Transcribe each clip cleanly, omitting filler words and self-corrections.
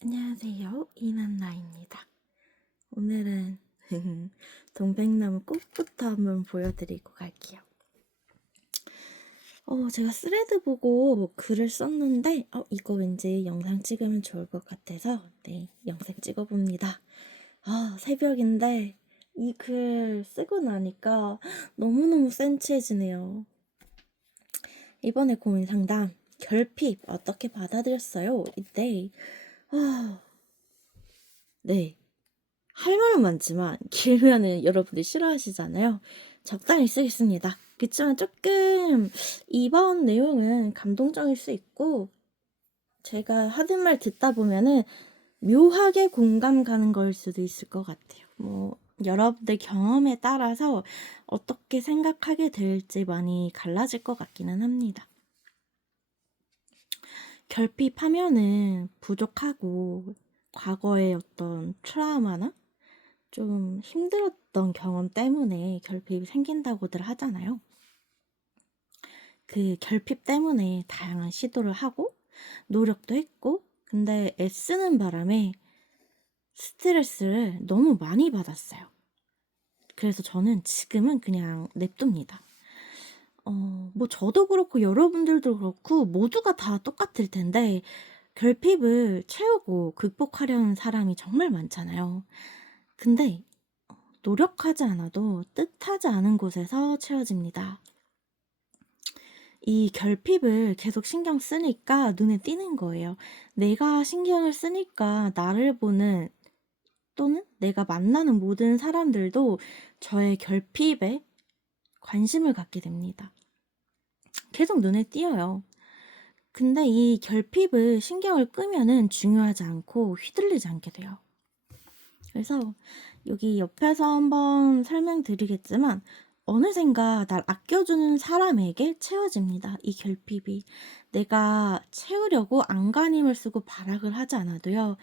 안녕하세요. 이난나입니다. 오늘은 동백나무 꽃부터 한번 보여드리고 갈게요. 제가 스레드 보고 글을 썼는데 이거 왠지 영상 찍으면 좋을 것 같아서 영상 찍어봅니다. 새벽인데 이 글 쓰고 나니까 너무너무 센치해지네요. 이번에 고민 상담 결핍 어떻게 받아들였어요? 이때 네. 할 말은 많지만 길면은 여러분들이 싫어하시잖아요. 적당히 쓰겠습니다. 그치만 조금 이번 내용은 감동적일 수 있고 제가 하는 말 듣다 보면은 묘하게 공감 가는 걸 수도 있을 것 같아요. 여러분들 경험에 따라서 어떻게 생각하게 될지 많이 갈라질 것 같기는 합니다. 결핍하면은 부족하고 과거의 어떤 트라우마나 좀 힘들었던 경험 때문에 결핍이 생긴다고들 하잖아요. 그 결핍 때문에 다양한 시도를 하고 노력도 했고 근데 애쓰는 바람에 스트레스를 너무 많이 받았어요. 그래서 저는 지금은 그냥 냅둡니다. 저도 그렇고 여러분들도 그렇고 모두가 다 똑같을 텐데 결핍을 채우고 극복하려는 사람이 정말 많잖아요. 근데 노력하지 않아도 뜻하지 않은 곳에서 채워집니다. 이 결핍을 계속 신경 쓰니까 눈에 띄는 거예요. 내가 신경을 쓰니까 나를 보는 또는 내가 만나는 모든 사람들도 저의 결핍에 관심을 갖게 됩니다. 계속 눈에 띄어요. 근데 이 결핍을 신경을 끄면은 중요하지 않고 휘둘리지 않게 돼요. 그래서 여기 옆에서 한번 설명드리겠지만 어느샌가 날 아껴주는 사람에게 채워집니다. 이 결핍이. 내가 채우려고 안간힘을 쓰고 발악을 하지 않아도요.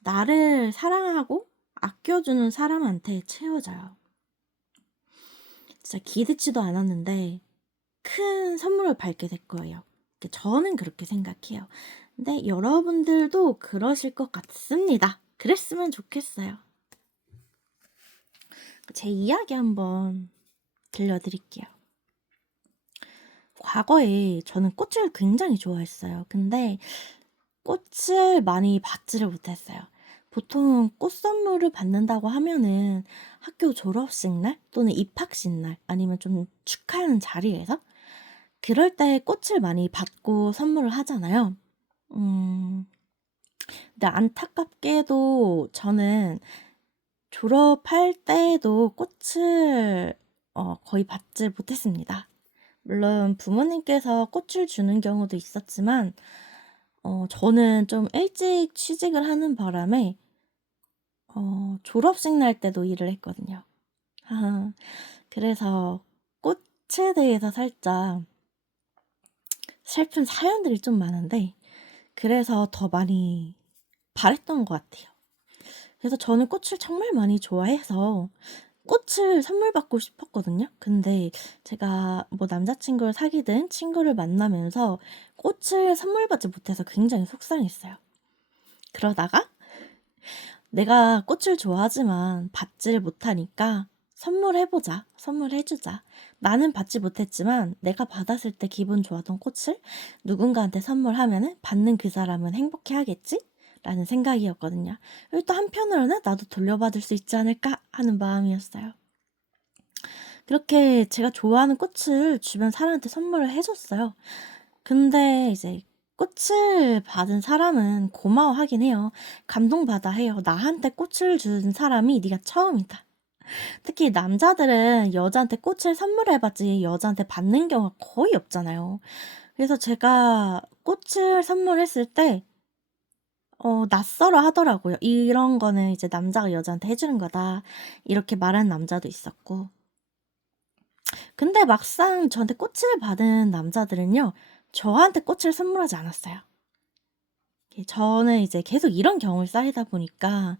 나를 사랑하고 아껴주는 사람한테 채워져요. 진짜 기대치도 않았는데 큰 선물을 받게 될 거예요. 저는 그렇게 생각해요. 근데 여러분들도 그러실 것 같습니다. 그랬으면 좋겠어요. 제 이야기 한번 들려드릴게요. 과거에 저는 꽃을 굉장히 좋아했어요. 근데 꽃을 많이 받지를 못했어요. 보통 꽃 선물을 받는다고 하면은 학교 졸업식 날 또는 입학식 날 아니면 좀 축하하는 자리에서 그럴 때 꽃을 많이 받고 선물을 하잖아요. 근데 안타깝게도 저는 졸업할 때에도 꽃을 거의 받지 못했습니다. 물론 부모님께서 꽃을 주는 경우도 있었지만 저는 좀 일찍 취직을 하는 바람에 졸업식 날 때도 일을 했거든요. 그래서 꽃에 대해서 살짝 슬픈 사연들이 좀 많은데 그래서 더 많이 바랬던 것 같아요. 그래서 저는 꽃을 정말 많이 좋아해서 꽃을 선물 받고 싶었거든요. 근데 제가 남자친구를 사귀든 친구를 만나면서 꽃을 선물 받지 못해서 굉장히 속상했어요. 그러다가 내가 꽃을 좋아하지만 받지를 못하니까 선물해보자, 선물해주자. 나는 받지 못했지만 내가 받았을 때 기분 좋았던 꽃을 누군가한테 선물하면은 받는 그 사람은 행복해하겠지? 라는 생각이었거든요. 그리고 또 한편으로는 나도 돌려받을 수 있지 않을까 하는 마음이었어요. 그렇게 제가 좋아하는 꽃을 주변 사람한테 선물을 해줬어요. 근데 이제 꽃을 받은 사람은 고마워하긴 해요. 감동받아 해요. 나한테 꽃을 준 사람이 네가 처음이다. 특히 남자들은 여자한테 꽃을 선물해봤지 여자한테 받는 경우가 거의 없잖아요. 그래서 제가 꽃을 선물했을 때 낯설어 하더라고요. 이런 거는 이제 남자가 여자한테 해주는 거다. 이렇게 말하는 남자도 있었고. 근데 막상 저한테 꽃을 받은 남자들은요. 저한테 꽃을 선물하지 않았어요. 저는 이제 계속 이런 경험을 쌓이다 보니까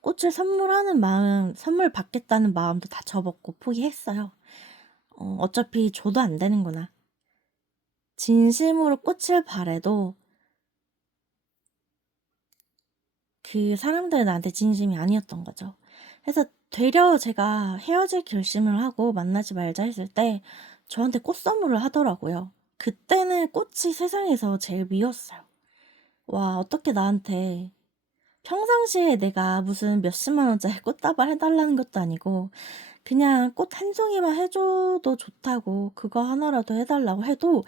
꽃을 선물하는 마음, 선물 받겠다는 마음도 다 접었고 포기했어요. 어차피 줘도 안 되는구나. 진심으로 꽃을 바래도 그 사람들은 나한테 진심이 아니었던 거죠. 그래서 되려 제가 헤어질 결심을 하고 만나지 말자 했을 때 저한테 꽃 선물을 하더라고요. 그때는 꽃이 세상에서 제일 미웠어요. 와, 어떻게 나한테 평상시에 내가 무슨 몇십만 원짜리 꽃다발 해달라는 것도 아니고 그냥 꽃 한 송이만 해줘도 좋다고 그거 하나라도 해달라고 해도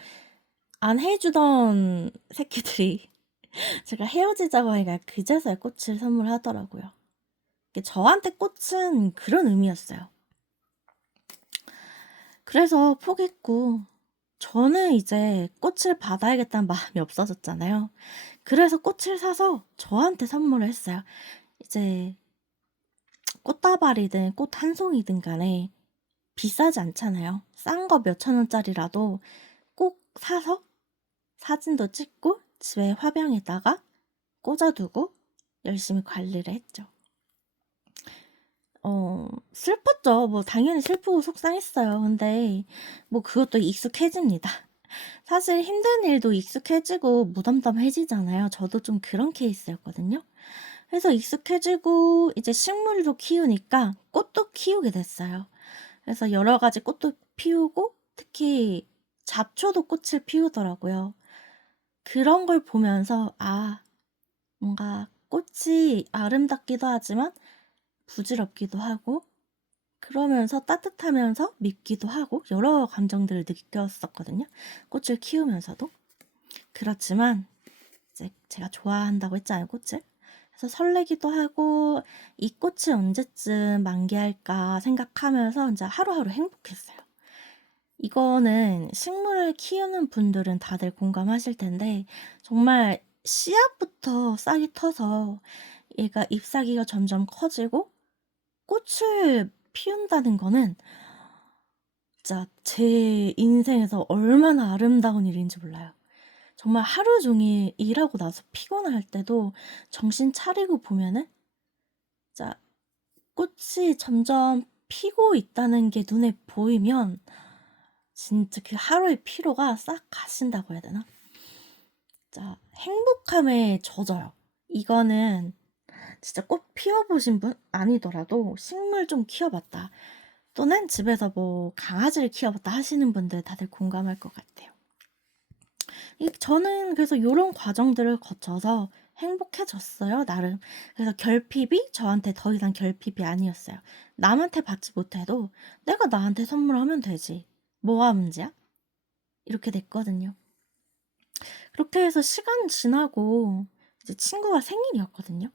안 해주던 새끼들이 제가 헤어지자고 하니까 그제서야 꽃을 선물하더라고요. 저한테 꽃은 그런 의미였어요. 그래서 포기했고 저는 이제 꽃을 받아야겠다는 마음이 없어졌잖아요. 그래서 꽃을 사서 저한테 선물을 했어요. 이제 꽃다발이든 꽃 한 송이든 간에 비싸지 않잖아요. 싼 거 몇천 원짜리라도 꼭 사서 사진도 찍고 집에 화병에다가 꽂아두고 열심히 관리를 했죠. 슬펐죠. 뭐 당연히 슬프고 속상했어요. 근데 뭐 그것도 익숙해집니다. 사실 힘든 일도 익숙해지고 무덤덤해지잖아요. 저도 좀 그런 케이스였거든요. 그래서 익숙해지고 이제 식물도 키우니까 꽃도 키우게 됐어요. 그래서 여러 가지 꽃도 피우고 특히 잡초도 꽃을 피우더라고요. 그런 걸 보면서 뭔가 꽃이 아름답기도 하지만 부질없기도 하고 그러면서 따뜻하면서 밉기도 하고 여러 감정들을 느꼈었거든요. 꽃을 키우면서도. 그렇지만 이제 제가 좋아한다고 했잖아요, 꽃을. 그래서 설레기도 하고 이 꽃이 언제쯤 만개할까 생각하면서 이제 하루하루 행복했어요. 이거는 식물을 키우는 분들은 다들 공감하실 텐데 정말 씨앗부터 싹이 터서 얘가 잎사귀가 점점 커지고 꽃을 피운다는 거는 진짜 제 인생에서 얼마나 아름다운 일인지 몰라요. 정말 하루 종일 일하고 나서 피곤할 때도 정신 차리고 보면은 진짜 꽃이 점점 피고 있다는 게 눈에 보이면 진짜 그 하루의 피로가 싹 가신다고 해야 되나? 진짜 행복함에 젖어요. 이거는 진짜 꽃 피워보신 분 아니더라도 식물 좀 키워봤다. 또는 집에서 뭐 강아지를 키워봤다 하시는 분들 다들 공감할 것 같아요. 저는 그래서 요런 과정들을 거쳐서 행복해졌어요, 나름. 그래서 결핍이 저한테 더 이상 결핍이 아니었어요. 남한테 받지 못해도 내가 나한테 선물하면 되지. 뭐가 문제야? 이렇게 됐거든요. 그렇게 해서 시간 지나고 이제 친구가 생일이었거든요.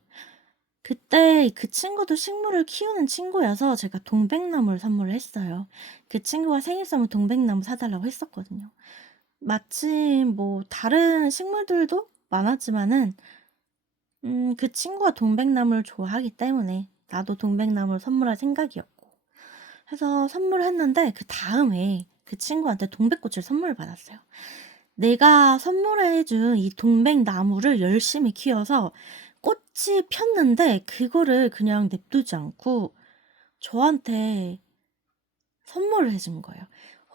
그때 그 친구도 식물을 키우는 친구여서 제가 동백나무를 선물을 했어요. 그 친구가 생일 선물 동백나무 사달라고 했었거든요. 마침 뭐 다른 식물들도 많았지만은 그 친구가 동백나무를 좋아하기 때문에 나도 동백나무를 선물할 생각이었고 해서 선물을 했는데 그다음에 그 친구한테 동백꽃을 선물을 받았어요. 내가 선물해 준 이 동백나무를 열심히 키워서 꽃이 폈는데 그거를 그냥 냅두지 않고 저한테 선물을 해준 거예요.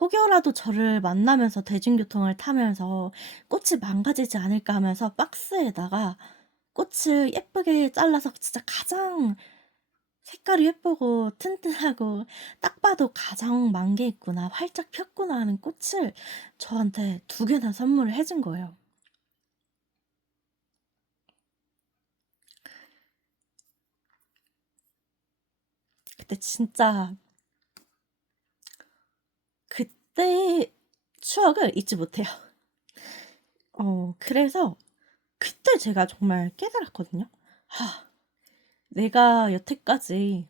혹여라도 저를 만나면서 대중교통을 타면서 꽃이 망가지지 않을까 하면서 박스에다가 꽃을 예쁘게 잘라서 진짜 가장 색깔이 예쁘고 튼튼하고 딱 봐도 가장 만개했구나, 활짝 폈구나 하는 꽃을 저한테 2개나 선물을 해준 거예요. 그때 진짜 그때의 추억을 잊지 못해요. 그래서 그때 제가 정말 깨달았거든요. 내가 여태까지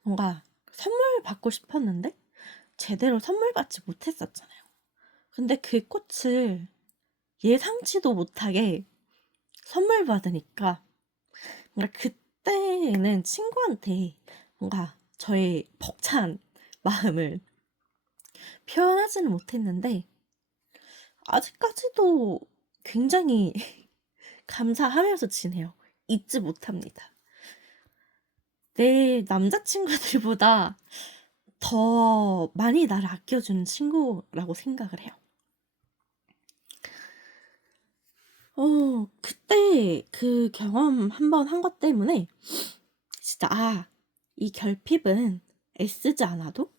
뭔가 선물 받고 싶었는데 제대로 선물 받지 못했었잖아요. 근데 그 꽃을 예상치도 못하게 선물 받으니까 뭔가 그때는 친구한테 뭔가 저의 벅찬 마음을 표현하지는 못했는데 아직까지도 굉장히 감사하면서 지내요. 잊지 못합니다. 내 남자친구들보다 더 많이 나를 아껴주는 친구라고 생각을 해요. 그때 그 경험 한 번 한 것 때문에 진짜 '아 이 결핍은 애쓰지 않아도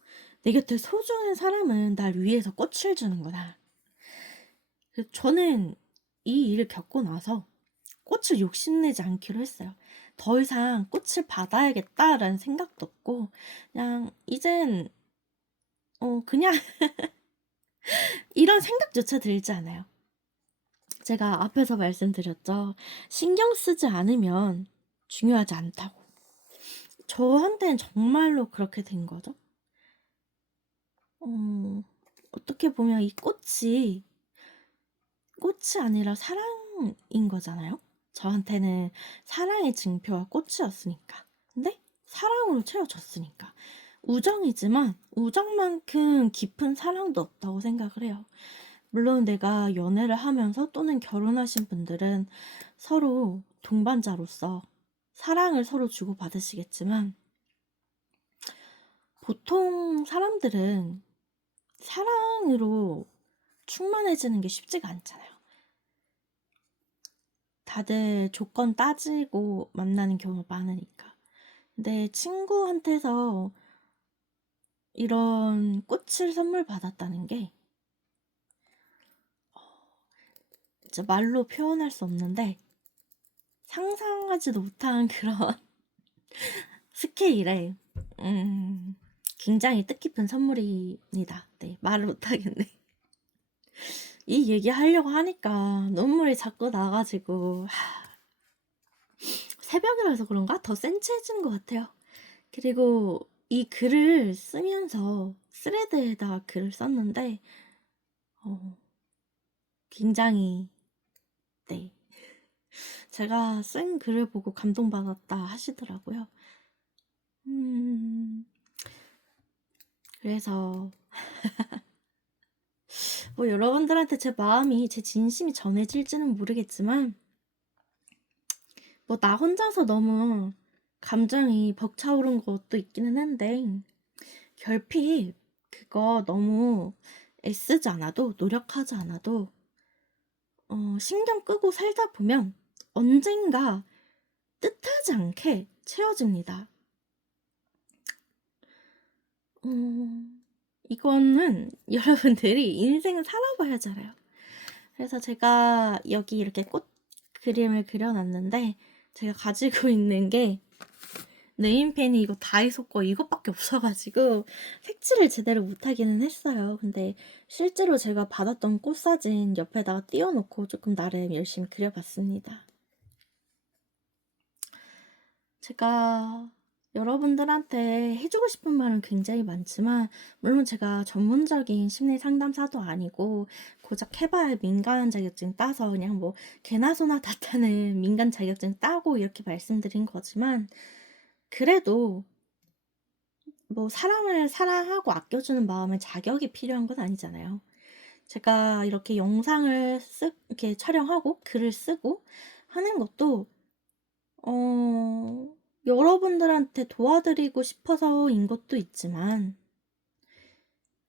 내 곁에 소중한 사람은 날 위해서 꽃을 주는구나.' 저는 이 일을 겪고 나서 꽃을 욕심내지 않기로 했어요. '더 이상 꽃을 받아야겠다.'라는 생각도 없고 그냥 이젠 그냥 이런 생각조차 들지 않아요. 제가 앞에서 말씀드렸죠. 신경 쓰지 않으면 중요하지 않다고. 저한테는 정말로 그렇게 된 거죠. 어떻게 보면 이 꽃이 아니라 사랑인 거잖아요. 저한테는 사랑의 증표와 꽃이었으니까. 근데 사랑으로 채워졌으니까. 우정이지만 우정만큼 깊은 사랑도 없다고 생각을 해요. 물론 내가 연애를 하면서 또는 결혼하신 분들은 서로 동반자로서 사랑을 서로 주고받으시겠지만 보통 사람들은 사랑으로 충만해지는 게 쉽지가 않잖아요. 다들 조건 따지고 만나는 경우가 많으니까. 근데 친구한테서 이런 꽃을 선물 받았다는 게 진짜 말로 표현할 수 없는데 상상하지도 못한 그런 스케일의 굉장히 뜻깊은 선물입니다. 네, 말을 못하겠네. 이 얘기하려고 하니까 눈물이 자꾸 나 가지고 새벽이라서 그런가 더 센치해진 것 같아요. 그리고 이 글을 쓰면서 스레드에다가 글을 썼는데 굉장히 네 제가 쓴 글을 보고 감동받았다 하시더라고요. 그래서 뭐 여러분들한테 제 마음이 제 진심이 전해질지는 모르겠지만 뭐 나 혼자서 너무 감정이 벅차오른 것도 있기는 한데 결핍 그거 너무 애쓰지 않아도 노력하지 않아도 신경 끄고 살다 보면 언젠가 뜻하지 않게 채워집니다. 이거는 여러분들이 인생을 살아봐야지 알아요. 그래서 제가 여기 이렇게 꽃 그림을 그려놨는데 제가 가지고 있는 게 네임펜이 이거 다이소 거 이것밖에 없어가지고 색칠을 제대로 못하기는 했어요. 근데 실제로 제가 받았던 꽃 사진 옆에다가 띄워놓고 조금 나름 열심히 그려봤습니다. 제가 여러분들한테 해주고 싶은 말은 굉장히 많지만 물론 제가 전문적인 심리 상담사도 아니고 고작 해봐야 민간 자격증 따서 그냥 뭐 개나 소나 다 타는 민간 자격증 따고 이렇게 말씀드린 거지만 그래도 뭐 사람을 사랑하고 아껴주는 마음에 자격이 필요한 건 아니잖아요. 제가 이렇게 영상을 이렇게 촬영하고 글을 쓰고 하는 것도 여러분들한테 도와드리고 싶어서인 것도 있지만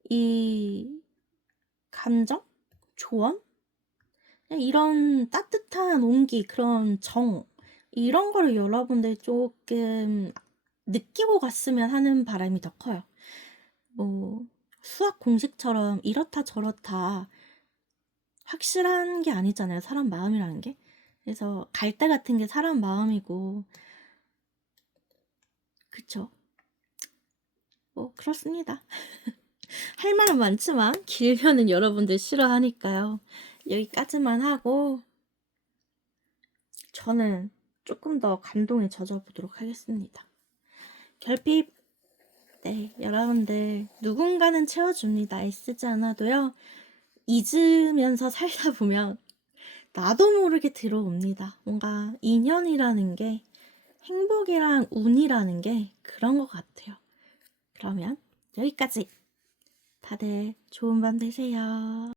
이 감정, 조언, 그냥 이런 따뜻한 온기, 그런 정 이런 거를 여러분들 조금 느끼고 갔으면 하는 바람이 더 커요. 뭐 수학 공식처럼 이렇다 저렇다 확실한 게 아니잖아요. 사람 마음이라는 게. 그래서 갈대 같은 게 사람 마음이고 그쵸? 뭐 그렇습니다. 할 말은 많지만 길면은 여러분들 싫어하니까요. 여기까지만 하고 저는 조금 더 감동에 젖어보도록 하겠습니다. 결핍 네 여러분들 누군가는 채워줍니다. 애쓰지 않아도요. 잊으면서 살다 보면 나도 모르게 들어옵니다. 뭔가 인연이라는 게 행복이랑 운이라는 게 그런 것 같아요. 그러면 여기까지. 다들 좋은 밤 되세요.